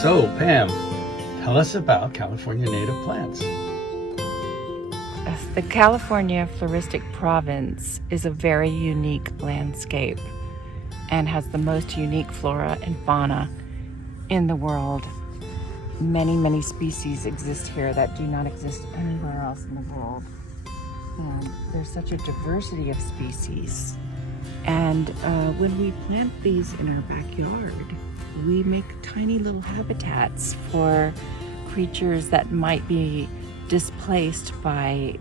So, Pam, tell us about California native plants. The California Floristic Province is a very unique landscape and has the most unique flora and fauna in the world. Many species exist here that do not exist anywhere else in the world. And there's such a diversity of species. And when we plant these in our backyard, we make tiny little habitats for creatures that might be displaced by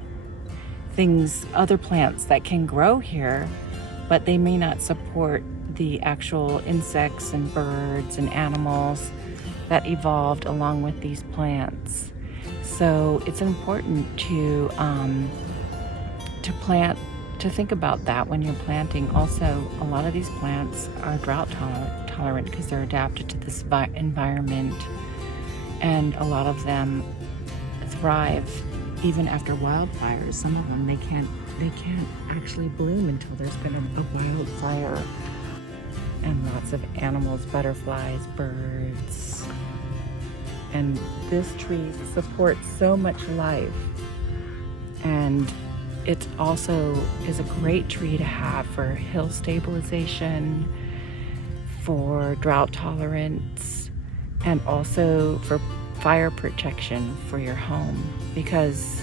things, other plants that can grow here, but they may not support the actual insects and birds and animals that evolved along with these plants. So it's important to think about that when you're planting. Also, a lot of these plants are drought tolerant because they're adapted to this environment, and a lot of them thrive even after wildfires. Some of them they can't actually bloom until there's been a wildfire. And lots of animals, butterflies, birds. And this tree supports so much life. And it also is a great tree to have for hill stabilization, for drought tolerance, and also for fire protection for your home, because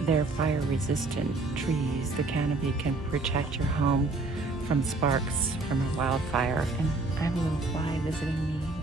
they're fire resistant trees. The canopy can protect your home from sparks from a wildfire. And I have a little fly visiting me.